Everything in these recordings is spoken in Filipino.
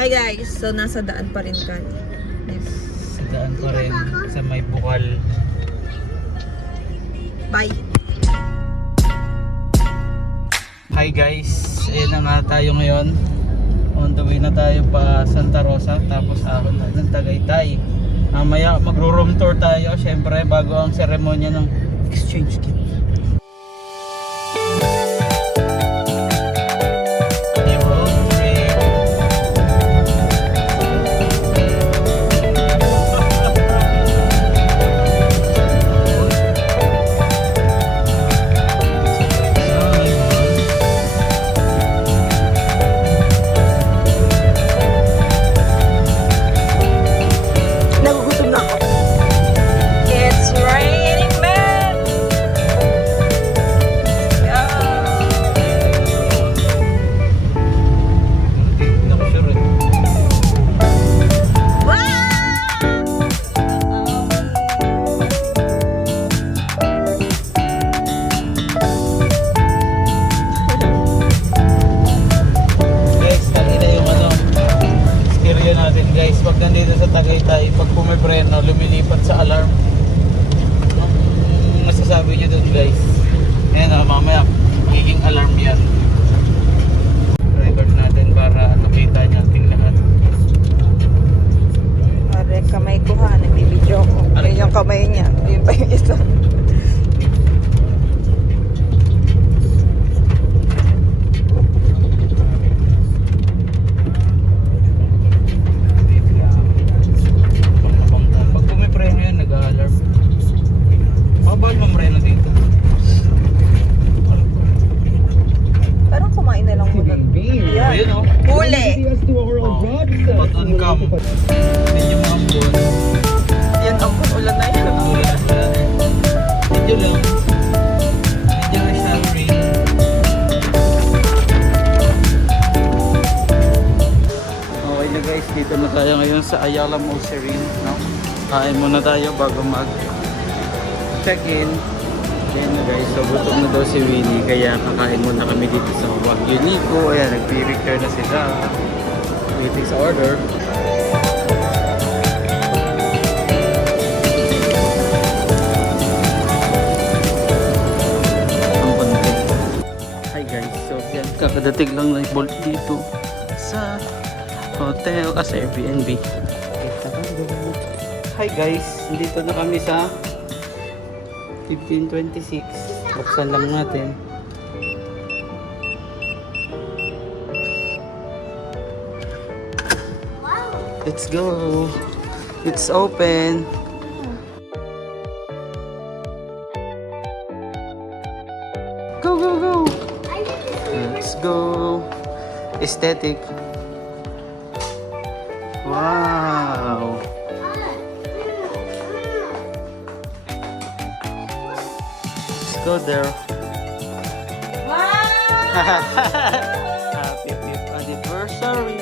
Hi guys, so nasa daan pa rin kami. Sa daan pa rin, sa may bukal. Bye! Hi guys, ayan na nga tayo ngayon. On the way na tayo pa Santa Rosa, tapos ahon na ng Tagaytay. Mamaya magro-room tour tayo, syempre bago ang seremonya ng exchange gift. Nagugutom na ako. It's raining men! Hindi ako sure eh. Guys, kanina yung stereo natin guys. Pag nandito sa Tagaytay, pag pumipreno, lumilipat sa alarm. Anong masasabi nyo dun guys? Ayan mamaya, magiging alarm yan. Record natin para makita nyo ating lahat. Pare, kamay ko ha, nagbibidyo ko. Ayun yung kamay niya. Ayun pa yung isa. Pag pumipreno yan, nag-alarm. Bawal mamreno dito. Parang kumain na lang muna. Yan. Ayun o. Huli! Button cam. Medyo maambon. Yan, ang ulan na yan. Medyo lang. Medyo may salary. Okay na guys, dito na tayo ngayon sa Ayala Mall Serene, no? Kain muna tayo bago mag check-in. Ayan na guys, so gutom na daw si Winnie, kaya kakain muna kami dito sa Wagyu Nico. Ayan, nagpipicture na sila. Waiting sa order. Ang konti. Hi guys, so yan, kakadating lang ng Bolt dito sa hotel as Airbnb. Hi guys, dito na kami sa 1526. Buksan lang natin. Let's go. It's open. Go, go, go. Let's go. Aesthetic. Wow. Let's go there. Happy 5th anniversary.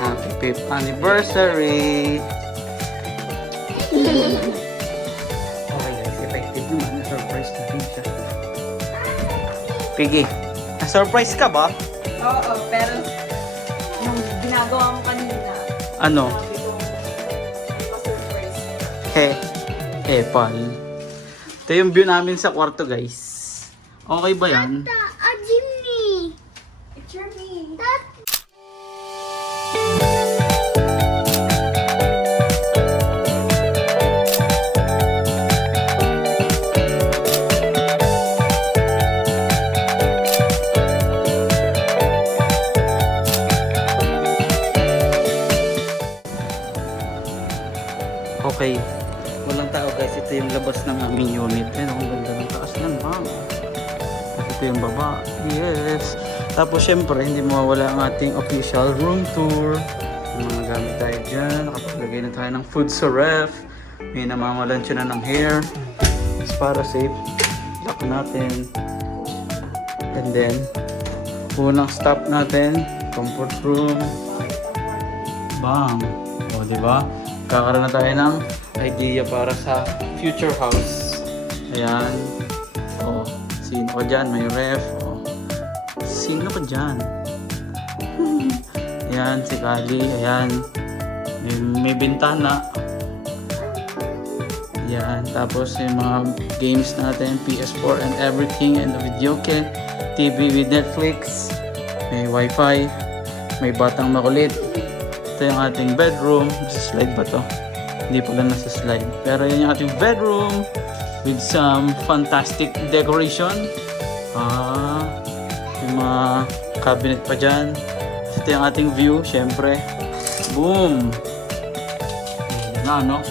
Happy 5th anniversary. Okay guys, effective naman. Na-surprise natin siya. Piggy, na-surprise ka ba? Oo, pero yung ginagawa mo kanina, Ano? sabi ko, pa-surprise. Pal. Ito yung view namin sa kwarto guys. Okay ba yan? A Jimmy. Picture me. Okay. Walang tao guys. Ito yung labas ng aming unit. Ayun, ang ganda ng taas ng ma'am. Ito yung baba. Yes. Tapos syempre, hindi mawawala ang ating official room tour. May mga gamit tayo dyan. Nakapaglagay na tayo ng food sa ref. May namamalansya na ng hair. It's para safe. Lock natin. And then, unang stop natin, comfort room. Bam! O, diba? Kakaroon na tayo ng idea para sa future house. Ayan. O, sino ko dyan? May ref. O, Sino ka dyan? Ayan, si Kali. Ayan. May bintana. Ayan. Tapos yung mga games natin, PS4 and everything, and the video kit, TV with Netflix, may wifi, may batang makulit. Ito yung ating bedroom. Nasa slide ba to? Hindi pala nasa slide. Pero yun yung ating bedroom with some fantastic decoration. Yung mga cabinet pa dyan. Ito yung ating view, syempre. Boom! Na, no?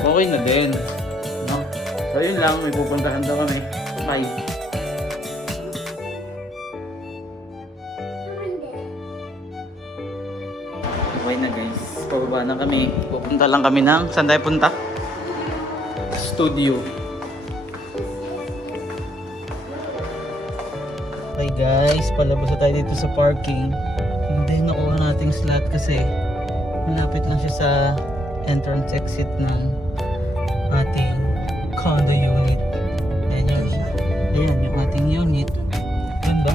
Okay na din. No? So, yun lang. May pupuntahan daw kami. Bye! Okay na guys. Pababa na kami. Pupunta lang kami ng... Saan tayo punta? Studio. Okay guys, palabas na tayo dito sa parking. Hindi nakuha nating slot kasi malapit lang siya sa entrance exit ng ating condo unit. Ayan yung ating unit. Ganda.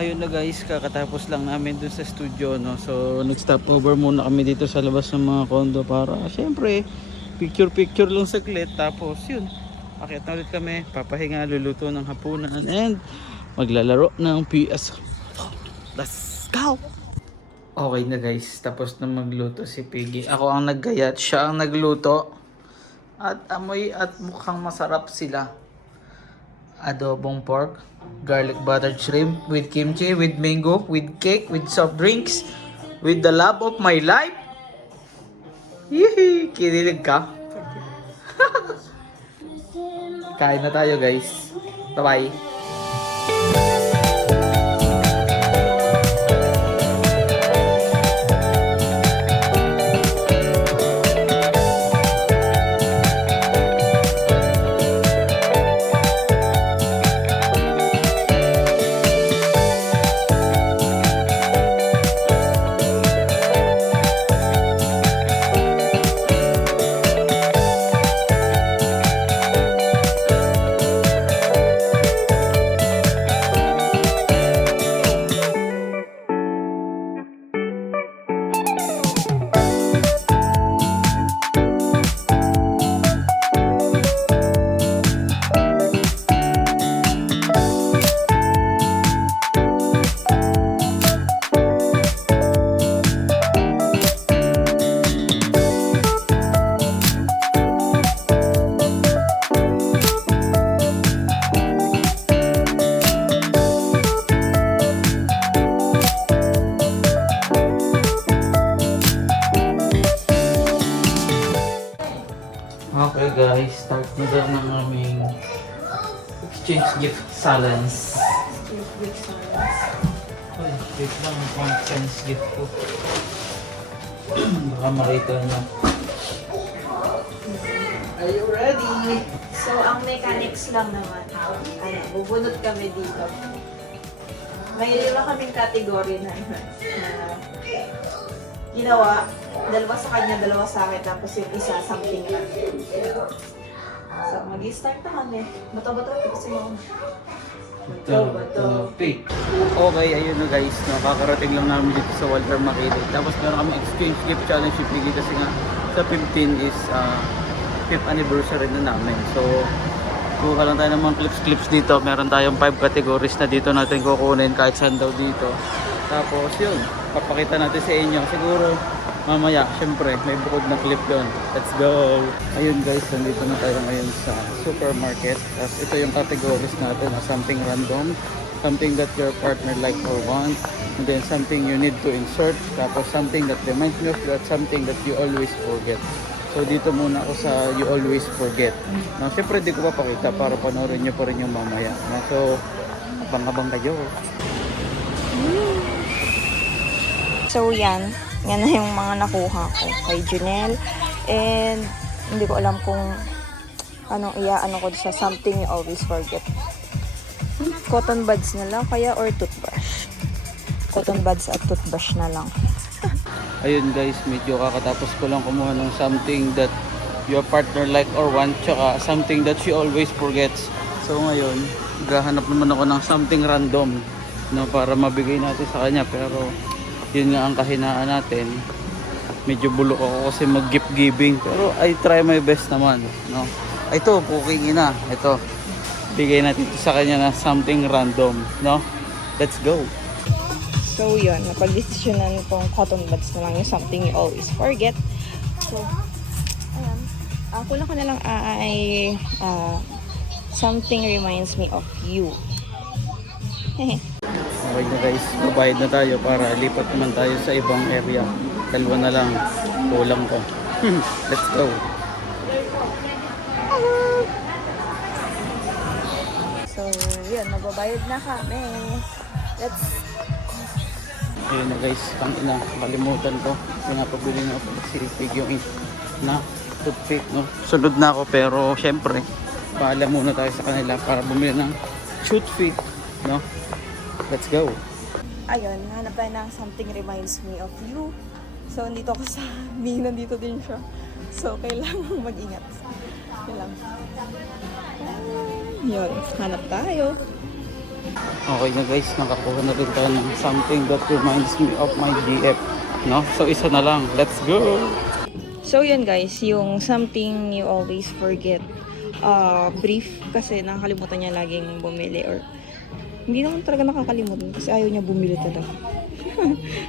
Ayun na guys, kakatapos lang namin dun sa studio, no? So nag-stop over muna kami dito sa labas ng mga condo para syempre picture lang saglit. Tapos yun, akit na ulit kami, papahinga, luluto ng hapunan and maglalaro ng PS. Let's go! Okay na guys, tapos na magluto si Piggy. Ako ang naggayat, siya ang nagluto. At amoy at mukhang masarap sila. Adobong pork, garlic buttered shrimp with kimchi, with mango, with cake, with soft drinks, with the love of my life. Yee! Kinilig ka? Kain na tayo guys. Bye-bye. Okay guys, start na daw ng aming exchange gift salons. Ay, wait lang, ang exchange gift ko. Baka makita nyo. Are you ready? So, ang mechanics lang naman, bubunot kami dito. May iba kaming category na ginawa, dalawa sa kanya, dalawa sa akin, tapos yung isa, something lang. So, mag-i-start na kami. Bato-bato, kasi mo. Bato-bato. Pick. Okay, ayun na guys, nakakarating lang namin dito sa Walter Makilit. Tapos meron kami exchange gift challenge with Piggy kasi nga sa 15 is 5th anniversary na namin. So, kuha lang tayo ng mga clips dito. Meron tayong 5 categories na dito natin kukunin kahit saan daw dito. Tapos yun, papakita natin sa inyo. Siguro mamaya, syempre, may bukod na clip doon. Let's go! Ayun guys, nandito na tayo ngayon sa supermarket. Tapos ito yung categories natin. Something random, something that your partner like or want, and then something you need to insert. Tapos something that reminds me of that, something that you always forget. So dito muna ako sa You Always Forget. No, siyempre di ko papakita para panoorin nyo pa rin yung mamaya. No, so, abang-abang kayo. So yan, yan na yung mga nakuha ko kay Junel. And hindi ko alam kung anong iaano ko sa something you always forget. Cotton buds na lang kaya or toothbrush. Cotton buds at toothbrush na lang. Ayun guys, medyo kakatapos ko lang kumuha ng something that your partner like or want, tsaka something that she always forgets. So ngayon, gahanap naman ako ng something random, no, para mabigay natin sa kanya. Pero yun nga ang kahinaan natin. Medyo bulok ako kasi mag-gift giving. Pero I try my best naman, no. Ito, puking ina. Ito, bigay natin ito sa kanya na something random, no. Let's go. So yun, napag-desisyonan kong cotton buds na lang yung something you always forget. So, ayan. Kulang ko na lang ay something reminds me of you. Okay na guys, babayad na tayo para lipat naman tayo sa ibang area. Dalawa na lang, kulang ko. Let's go. So, yun, magbabayad na kami. Let's Ayun na guys, na kalimutan ko. Pinapabili na ako si Pig yung ink na toothpick, no. Sunod na ako pero syempre, paalam muna tayo sa kanila para bumili ng toothpick, no. Let's go. ayun, hanap tayo ng something reminds me of you. So, nandito ako sa Ming, nandito din siya. So, kailangan mag-ingat. Yun lang. Yun, hanap tayo. Okay na guys, nakakuha na rin tayo ng something that reminds me of my GF, no. So isa na lang, let's go. So, yun guys, yung something you always forget. Brief, kasi nakakalimutan niya laging bumili or hindi naman talaga nakakalimutan kasi ayaw niya bumili talaga.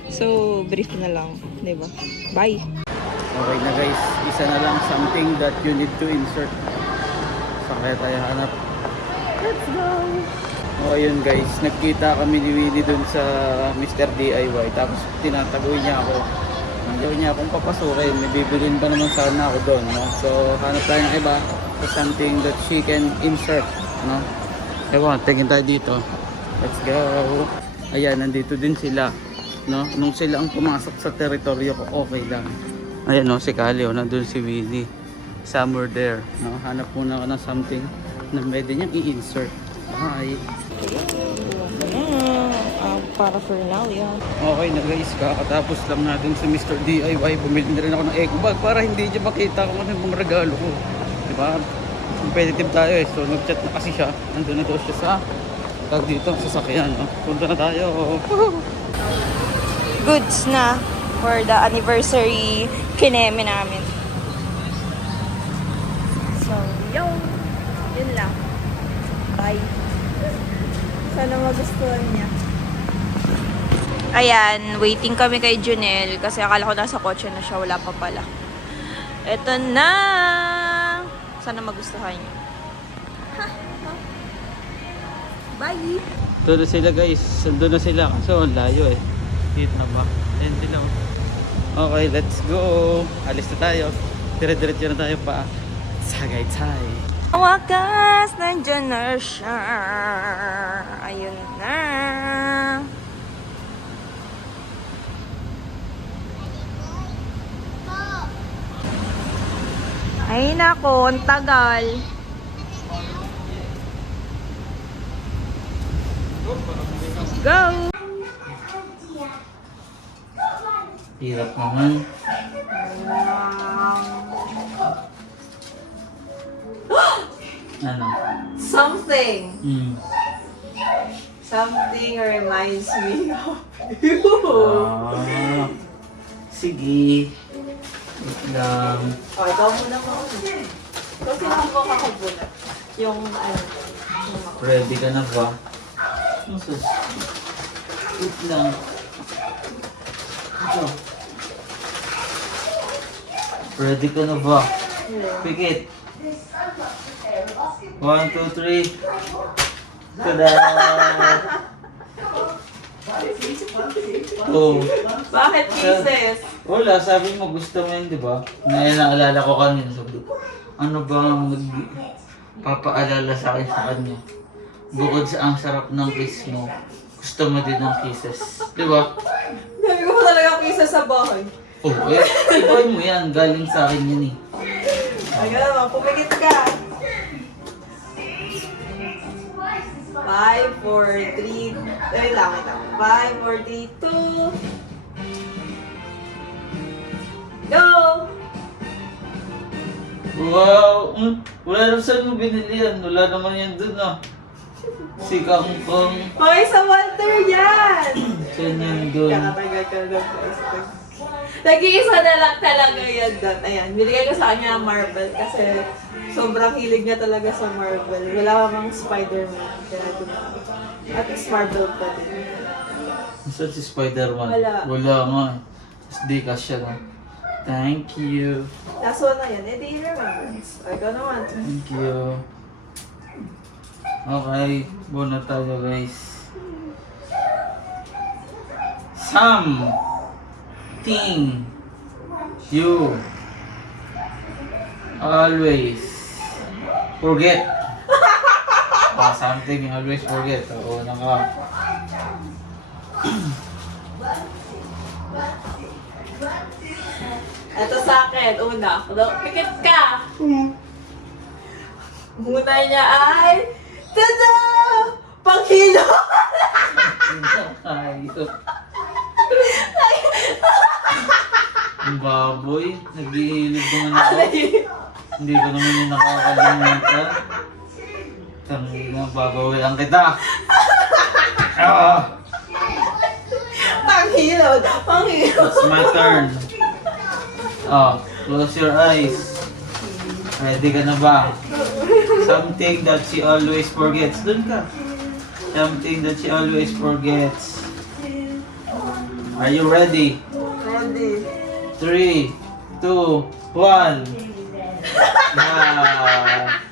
So, brief na lang, diba? Bye! Okay na guys, isa na lang something that you need to insert. Saan kaya tayo hanap? Let's go! O ayun guys, nagkita kami ni Winnie dun sa Mr. DIY. Tapos tinatagoy niya ako. Ayaw niya akong papasukin. May bibilin pa naman sana ako doon, no? So hanap tayo ng iba so something that she can insert, no? Ewan, tingin tayo dito. Let's go! Ayan, nandito din sila, no? Nung sila ang pumasok sa teritoryo ko, okay lang. Ayan, no? Si Kali, oh, nandun si Winnie. Somewhere there, no? Hanap muna ako ng something na pwede niyang i-insert. Hi! Para for now, yan. Okay na guys, kakatapos lang natin sa Mr. DIY. Bumili na rin ako ng egg bag para hindi niya makita kung ano yung mga regalo ko. Diba? Competitive tayo eh. So nag-chat na kasi siya. Nandun na daw siya sa tag dito, sasakyan. No? Punta na tayo. Goods na for the anniversary kineme namin. So, yun lang. Bye. Sana magustuhan niya. Ayan, waiting kami kay Junel kasi akala ko nasa kotse na siya, wala pa pala. Eto na! Sana magustuhan niya. Bye! Doon na sila guys. Doon na sila. So ang layo eh. Dito na ba? Ayan sila. Okay, let's go. Alis na tayo. Dire-diretso na tayo pa. Tagaytay. Wakas, nandiyan na siya. Ayun na. Ay nako, ang tagal. Go! Hirap naman. Ano? Something. Something reminds me of you. Sige. Wait lang. Oh, ikaw muna mo. Ikaw sinabok ako muna. Yung ano. Ready ka na ba? Masus. Wait lang. Ito. Ready ka na ba? Pikit. 1, 2, 3. Tada! Oh. Bakit pieces? Wala, sabi mo gusto mo yun, di ba? Ngayon naalala ko kanina, sabi ko, ano ba ang papaalala sa akin sa kanya? Bukod sa ang sarap ng kiss mo, gusto mo din ng kisses. Di ba? Sabi ko pa talaga kisa sa bahay. Oh, eh, ibay mo yan. Galing sa akin yan eh. Ay, naman, pumikit ka. 5, 4, 3, wait lang. 5, 4, 3, 2. Go! Wow! Wala naman saan mo binili yan. Wala naman yan dun ah. Si Kangkong. Okay, sa Walter yan! Saan yan dun? Kakatagal ka na guys. Nag-iisa na lang talaga yan doon. Ayan, binigay ko sa kanya ang Marvel kasi sobrang hilig niya talaga sa Marvel. Wala namang Spider-Man. Kaya ito na. At least Marvel pa din. Saan si Spider-Man? Wala. Wala nga eh. SD ka siya no? Thank you. Last one na yan. Eh, di remembrance. Ay, ikaw naman. Thank you. Okay, buo na tayo guys. Something you always forget. Something you always forget. Oo, naka. Ito sa akin. Una. Pikit ka! Muna niya ay... Tada! Panghilo! Ang baboy, naghihilib naman ako. Hindi ko naman yung nakakalimutan. Tangina, babawilan kita. Ah! Panghilo! Panghilo! It's my turn. Oh, close your eyes. Ready ka na ba? Something that she always forgets. Doon ka. Something that she always forgets. Are you ready? Ready. 3, 2, 1.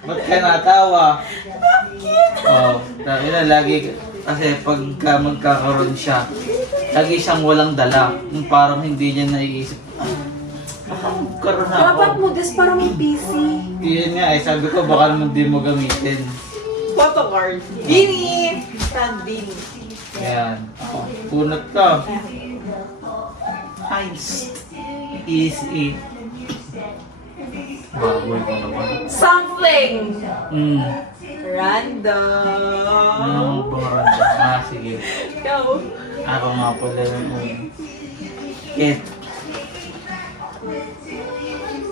Ba't ka natawa? Oh, na lagi kasi pagka magkakaroon siya, lagi siyang walang dala. Yung parang hindi niya naiisip. Magkaroon na Dapat ako. mo this para may PC. Yun nga eh, sabi ko baka naman di mo gamitin. Photo card. Beanie! Stand beanie. Ayan. Oh, punot ka. Nice. Easy. Baboy ko naman. Something! Ano Random. pangaranda? Ah, sige. Go. Ako nga pala yung Kit.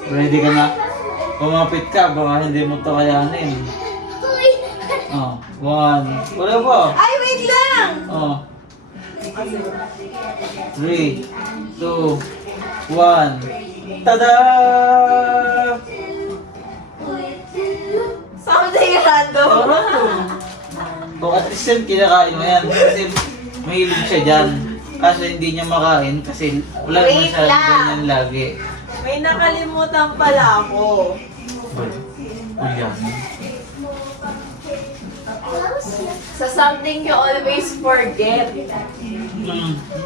Ready ka na? Kumapit ka, baka hindi mo ito kayanin. Oh, 1. Wala ba? Ay, wait lang! Oh. 3, 2, 1. Tada! Something random. O at least yan, kinakain mo yan. Kasi mahilig siya dyan. Kaso hindi niya makain kasi wala naman Wait siya lang. ganyan lagi. May nakalimutan pala ako. Uyan. Sa something you always forget.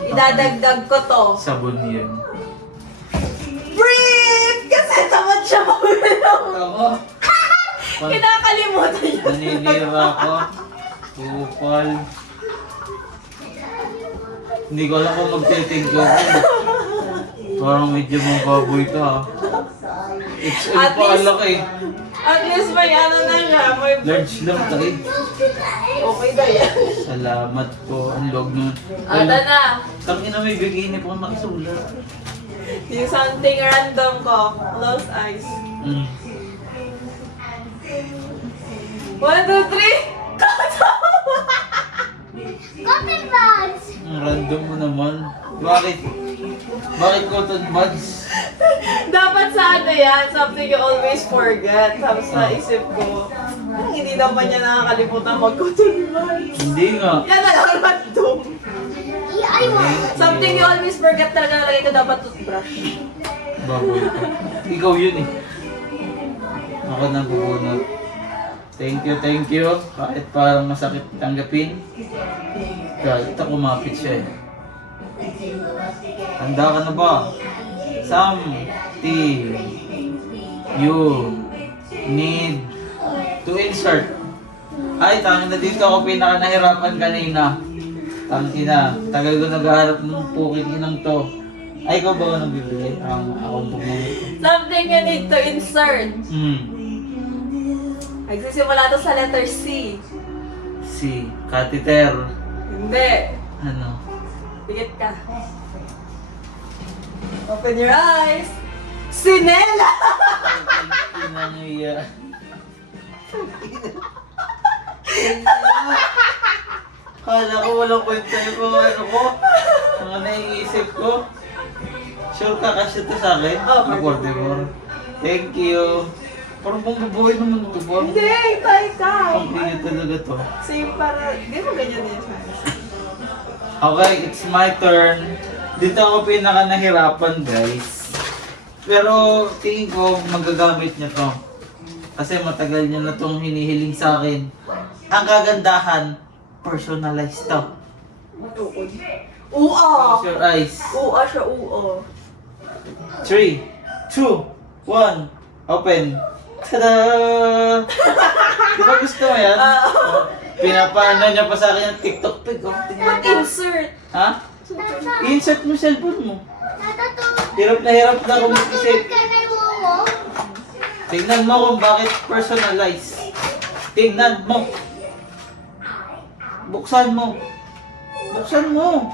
Idadagdag ko to. Sabon yun. Brief! Kasi tamad siya mamilong. Ako. Kinakalimutan niya. Naninira ako. Kupal. Hindi ko alam kung magte-thank you ako. Parang medyo mong baboy ka ha. XL At pa least- alak eh. At least may ano na siya. May... Large lang tayo. Okay ba yan? Salamat po. Ang log nun. Ata na. Tangina may bikini po nakasulat. Yung something random ko. Close eyes. 1, 2, 3. Cotton buds! Ang random mo naman. Bakit? Bakit cotton buds? Dapat sa ano yan, something you always forget. Tapos naisip ko, hindi naman niya nakakalimutan mag-cotton buds. Hindi nga. Yan na lang random. I want. Something you always forget talaga nalagay ko dapat toothbrush. Baboy ka. Ikaw yun eh. Ako nagbubunot. Thank you. Kahit parang masakit tanggapin. Kahit ito kumapit siya eh. Handa ka na ba? something you need to insert. Ay, tangin na dito ako pinaka nahirapan kanina. Tangina, tagal ko naghahanap ng puking inang to. Ay, ikaw ba nang bibili? Ako bumili. Something you need to insert. Hmm. Nagsisimula to sa letter C. Si catheter. Hindi. Ano? Pikit ka. Open your eyes. Sinela! Inang iya. Kala ko walang kwenta yung mga ano ko. Mga naiisip ko. Sure ka kasi ito sa akin? Oh, Ako, thank you. Parang bang babuhay naman ito ba? Hindi, tayo ka. Ang bigyan talaga to. Same para, di mo ganyan din siya. Okay, it's my turn. Dito ako pinaka nahirapan, guys. Pero tingin ko magagamit niya to. Kasi matagal niya na itong hinihiling sa akin. Ang kagandahan, personalized to. Matuod. Ua! Close your eyes. Ua siya, ua. 3, 2, 1, open. Tada! Di ba gusto mo yan? Pinapaano niya pa sa akin yung TikTok pic. Oh, tingnan What mo. insert? Ha? I-insert mo cellphone mo. Hirap na ako mag-isip. Tingnan mo kung bakit personalized. Tingnan mo. Buksan mo. Buksan mo.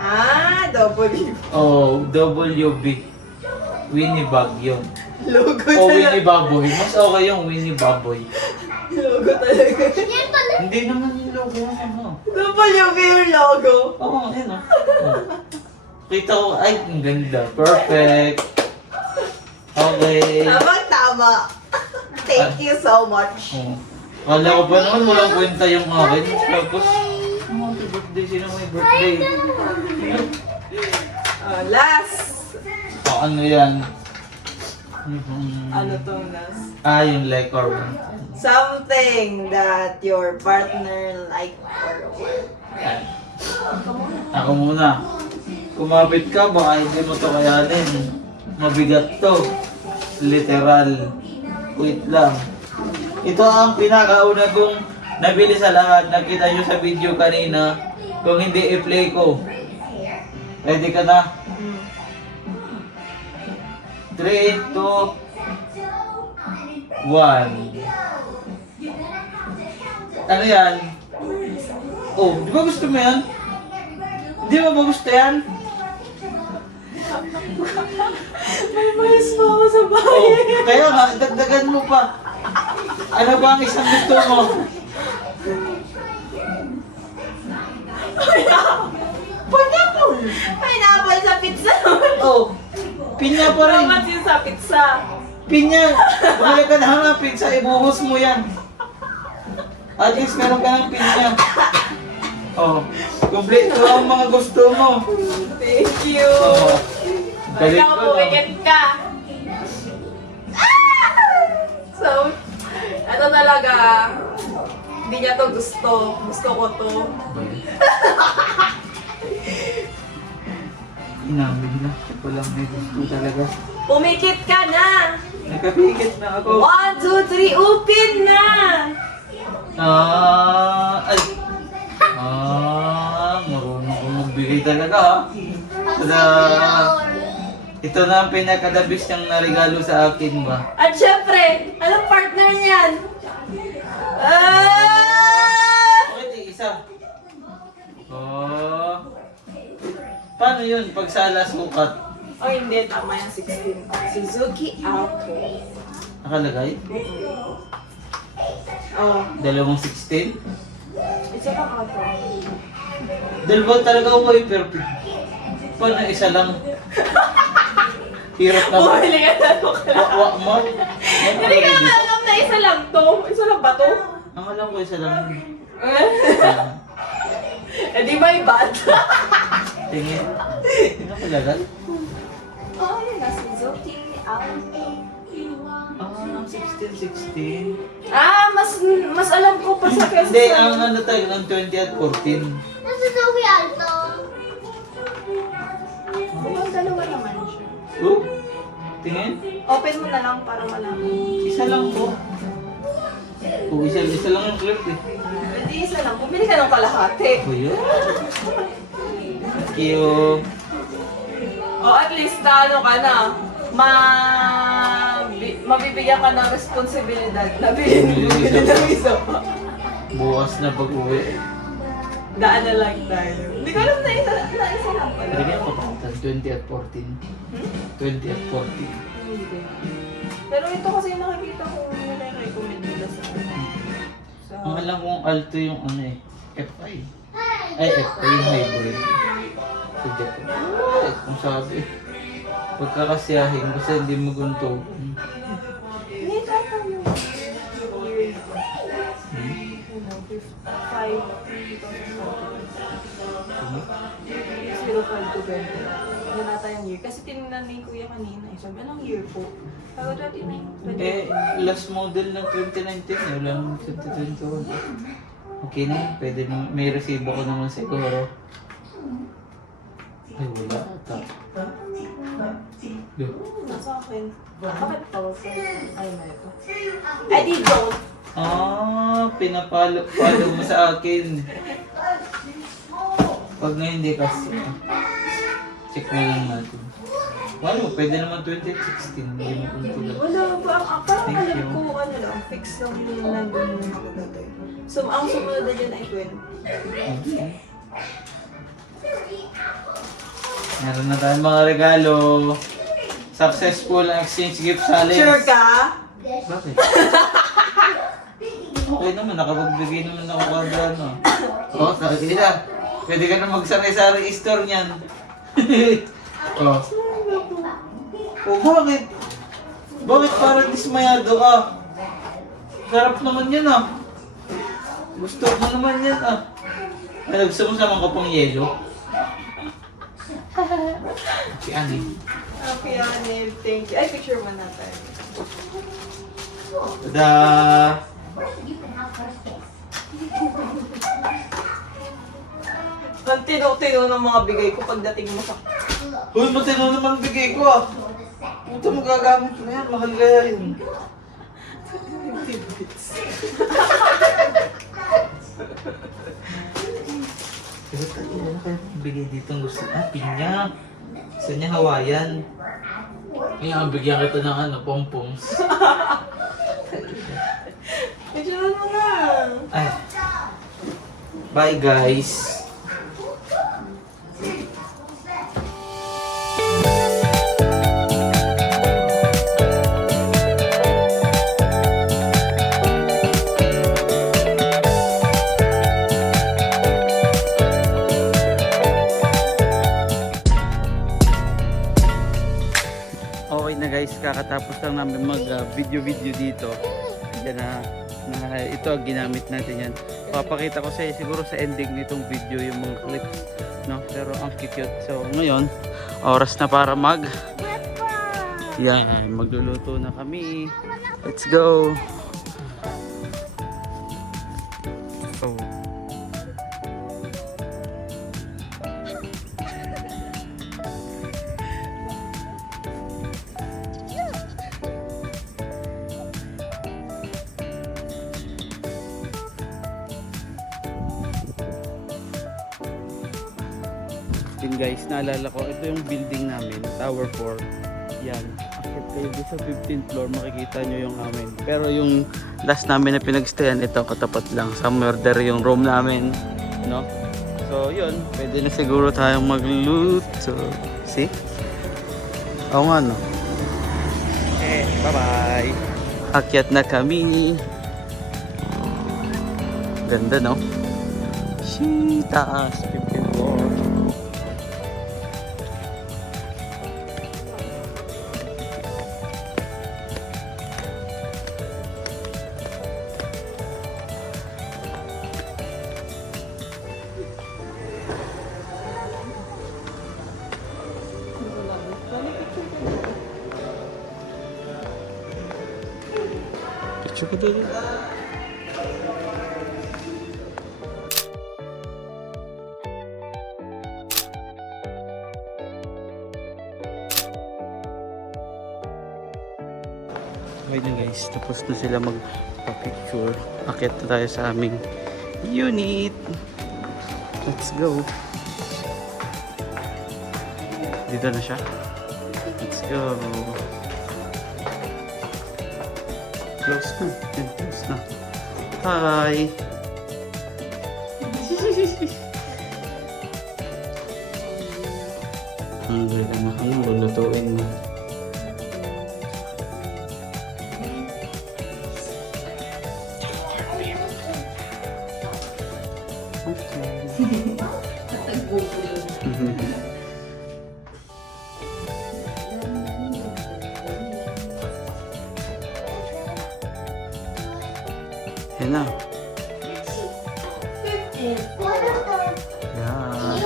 Ah, W. Oh, WB. Winnie Bag yun. Logo O talaga. Winnie Baboy. Mas okay yung Winnie Baboy. Logo talaga. Hindi naman yung logo ng ano. W yung logo. Oo, ayun o. Kita ko, ay, ang ganda. Perfect. Okay. Tama. Thank you so much. Oh. Kala ko pa naman walang kwenta yung akin. Tapos, happy birthday, sino may birthday? Last. Ano yan? Ano to, Nas? Yung like or Something that your partner like or what? Yan. Ako muna. Kumapit ka, baka hindi mo to kayanin. Mabigat to. Literal. Wait lang. Ito ang pinakauna kong nabili sa lahat. Nakita nyo sa video kanina. Kung hindi i-play ko. Ready ka na? 3, 2, 1. Ano yan? Oh, di ba gusto mo yan? Di ba gusto yan? May mais pa ako sa Oh, bahay. kaya nga, dagdagan mo pa. Ano ba ang isang gusto mo? Pineapple! Pineapple sa pizza. Oh, pinya pa rin. Dapat yun sa pizza. Pinya. Bumili ka na ng pizza, ibuhos mo yan. At least meron ka ng pinya. Oh, complete ko ang mga gusto mo. Thank you. Oh, galing Ikaw, ko na. pumikit ka. So, ito talaga, hindi niya to gusto. Gusto ko to. Inamin na. Walang may gusto talaga. Pumikit ka na. Nakapikit na ako. 1, 2, 3, open na. Marunong ko magbigay talaga ha. Tada! Ito na ang pinakadabis niyang naregalo sa akin ba? At syempre, anong partner niyan? Bakit isa? Oh. Paano yun? Pagsala sukat? Oh, hindi. Tama yung 16. Suzuki Alto. Nakalagay? Oh, Dalawang 16? isa pa Alto. Dalawa talaga ako perfect. Paano isa lang? Hirap na ba? Bumili ka na ako Wa mo? Hindi ka naman alam na isa lang to. Isa lang ba to? Ang alam ko isa lang. Eh di ba bad? Tingin. Tingnan ko lagay. Oh, yun na. Suzuki Alto. 16. Mas alam ko pa sa kesa. Hindi, ang ano tayo, ng 20 at 14. Suzuki Alto. Oh, tingin. Open mo na lang para malaman. Isa lang po. Oh, isa lang yung clip eh. Hindi isa lang. Bumili ka ng kalahati. Oh, yun. Thank you. O at least na ano ka na, mabibigyan ka ng responsibilidad na bibili ng isa pa. Bukas na pag-uwi. Daan na lang tayo. Hindi ko alam na isa lang pala. Bigyan ko pa 20 at 14. 20 at 14. Pero ito kasi yung nakikita ko nire-recommend nila sa Ang alam kong alto yung ano eh. FI. Ay, FI yung hybrid. Sige po. Ay, kung sabi. Pagkakasiyahin kasi hindi magunto. Hindi ka pa yung year. 05 to 20. Yan nata yung year. Kasi tinignan ni Kuya kanina. Sabi, anong year po? Sabi, 29. Eh, last model ng 2019 eh. Wala nang 2021. Okay na yun. Pwede na. May resibo ko naman siguro. Ay, wala ata. Yo. Nasa akin. Bakit powerful? Ay, na ito. Ay, di don't. Ah, pinapalo mo sa akin. Pag na hindi kasi. Check na lang natin. Wala, pwede naman 2016. Hindi mo kung tulad. Wala ba? Parang Thank alam you. ko, ano lang, fix lang yung nandun yung makagatoy. So, ang sumunod na dyan ay 20. Okay. Meron na tayong mga regalo. Successful ang exchange gift challenge. Sure ka? Bakit? Okay naman, nakapagbigay naman ako kada ano. Oo, sabi na. Pwede ka na magsari-sari store niyan. Oh. Oh, bakit? Bakit parang dismayado ka? Sarap naman yan ah. Gusto mo naman yan ah. Ay, gusto mo sama ka pang yelo? Si Ani. Happy Anil, thank you. Ay, picture mo natin. Tada! Ang tino-tino ng mga bigay ko pagdating mo sa... Uy, matino naman bigay ko ah. Puta mo gagamit mo yan, mahal kaya yun. Pero tayo, ano kaya bigay dito ang gusto? Ah, pinya. Gusto niya Hawaiian. Kaya bigyan kita ng ano, pompoms. Picture mo na. Ay. Bye guys. Okay na guys, kakatapos lang namin mag video dito. Yan na ito ang ginamit natin yan. Papakita ko sa siguro sa ending nitong video yung mga clips, no? Pero ang cute. So ngayon, oras na para magluluto na kami. Let's go. Oh. Yun guys, naalala ko, ito yung building namin, Tower 4. Yan, akit kayo doon sa 15th floor, makikita nyo yung amin. Pero yung last namin na pinagstayan, ito katapat lang, sa murder yung room namin, no? So yun, pwede na siguro tayong magluto. See? Oo nga no. Bye bye! Akyat na kami. Ganda no? Shee, taas, 15th floor. Picture ko dali. Okay na guys, tapos na sila magpa-picture. Akit na tayo sa aming unit. Let's go. Dito na siya. Let's go. Close na. Yan, close na. Hi! Ang ganda na ano, lulutuin mo. Yan na. Yan.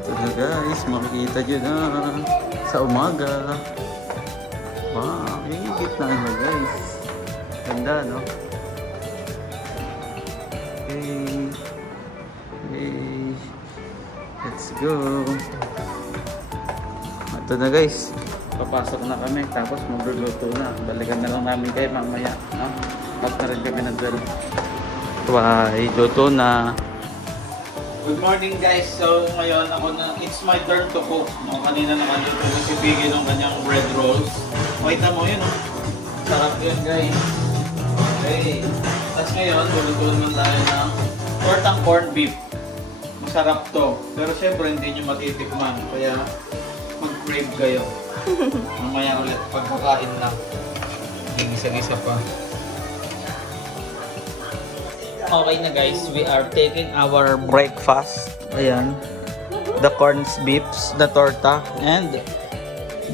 Ito na guys, makikita nyo na sa umaga. Wow, yung gitna na guys. Ganda, no? Okay. Okay. Let's go. Ito na guys. Papasok na kami. Tapos magluluto na. Balikan na lang namin kayo mamaya. No? Up na rin kami ng 12. Bye. Luto na. Good morning guys. So ngayon ako na, it's my turn to cook. No, kanina nakaluto na si Piggy ng kanyang bread rolls. Makita mo yun, oh. Sarap yun guys. Okay. Tapos ngayon, lulutuin naman tayo ng tortang corned beef. Masarap to. Pero syempre hindi nyo matitikman. Kaya mag-crave kayo. Mamaya ulit pagkakain na. Gigisa-gisa pa. Okay na guys, we are taking our breakfast. Ayan. The corned beefs, the torta, and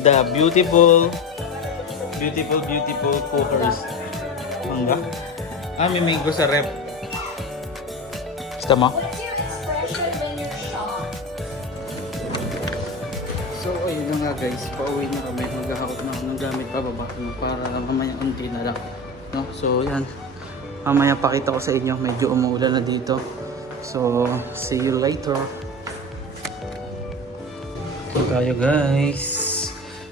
the beautiful cookers. Mangga. May mango sa rep. Gusto mo? So ayun na nga guys, pauwi na kami. Maghahakot na ako ng gamit pababa para mamaya unti na lang. No? So yan. Mamaya pakita ko sa inyo, medyo umuulan na dito. So, see you later. Ito tayo guys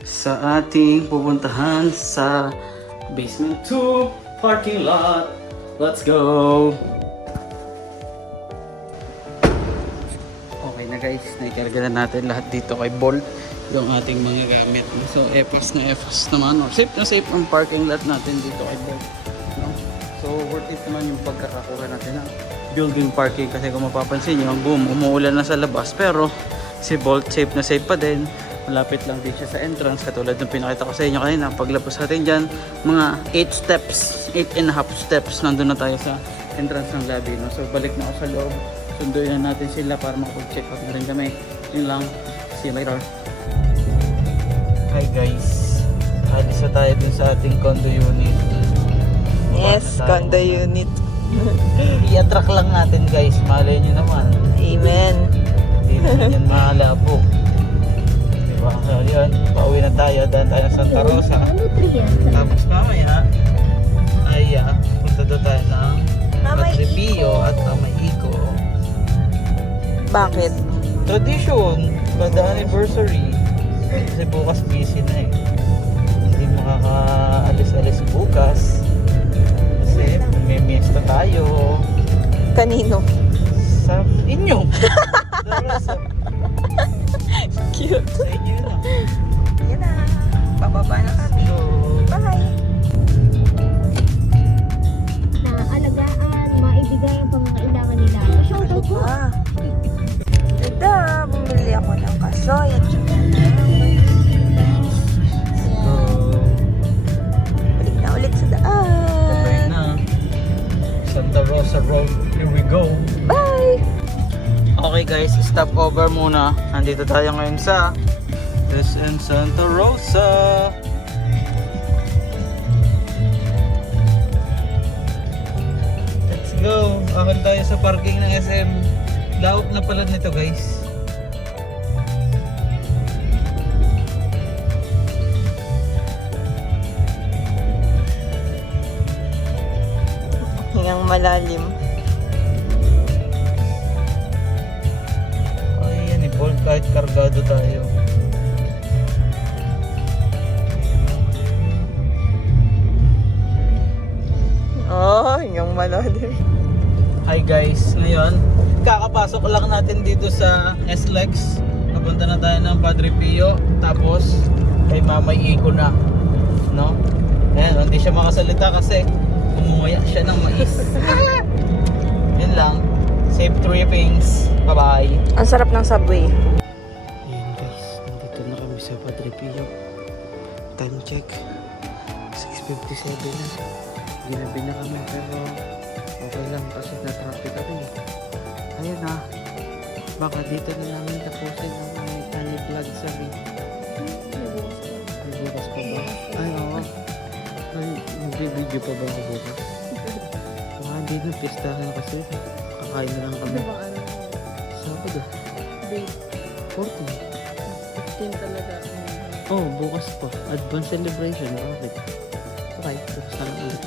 sa ating pupuntahan sa basement 2 parking lot. Let's go! Okay na guys, naikarga na natin lahat dito kay Bolt yung ating mga gamit. So, EFAS naman. Safe na safe ang parking lot natin dito kay Bolt. No? So, worth it naman yung pagkakakuha natin ng building parking kasi kung mapapansin nyo, boom, umuulan na sa labas pero si Bolt safe na safe pa din. Malapit lang din siya sa entrance katulad ng pinakita ko sa inyo kanina. Paglabas natin dyan, mga 8.5 steps nandun na tayo sa entrance ng lobby. No? So, balik na ako sa loob. Sunduin na natin sila para makapag-check out na rin kami. Yun lang. See you later. Hi guys. Alis na tayo dun sa ating condo unit. Yes, condo unit. I-attract lang natin guys, malay nyo naman. Amen. Hindi naman yan mahalabo. Diba? So yun, pauwi na tayo, daan tayo ng Santa Rosa. Tapos mamaya, ay punta doon tayo ng Patripio at Amaiko. Bakit? Tradition, kada anniversary. Kasi bukas busy na eh. Hindi makakaalis-alis bukas. Kasi may miesta tayo. Kanino? Sa inyo. Cute. Sa inyo na. Yan na. Bababa na kami. So, Bye. Na alagaan, maibigay ang pangangailangan nila. Shoutout po. Ganda. Bumili ako ng kasoy. Balik na ulit sa daan. sabay na. Santa Rosa Road. Here we go. Bye. Okay guys, stop over muna. Nandito tayo ngayon sa SM Santa Rosa. Let's go. Akal tayo sa parking ng SM. Laot na pala nito guys. Hingang malalim. ngayon. Kakapasok lang natin dito sa SLEX. Papunta na tayo ng Padre Pio. Tapos kay Mamay Iko na. No? Ayan, hindi siya makasalita kasi umumuya siya ng mais. Yun lang. Safe trippings. Bye-bye. Ang sarap ng Subway. Ayan guys, nandito na kami sa Padre Pio. Time check, 6:57 na. Ginabi na kami pero okay lang kasi na-traffic kami. Ayan na, baka dito na namin tapusin ang aming tiny vlog sa May bukas pa ba? Ay oo. Ay, mag-video pa ba ako bukas? Baka hindi na, pistahan kasi kakain na lang kami. Sabado. Date 14. 15 talaga. Oh, bukas pa. Advance celebration. Bakit? Okay, bukas na lang ulit.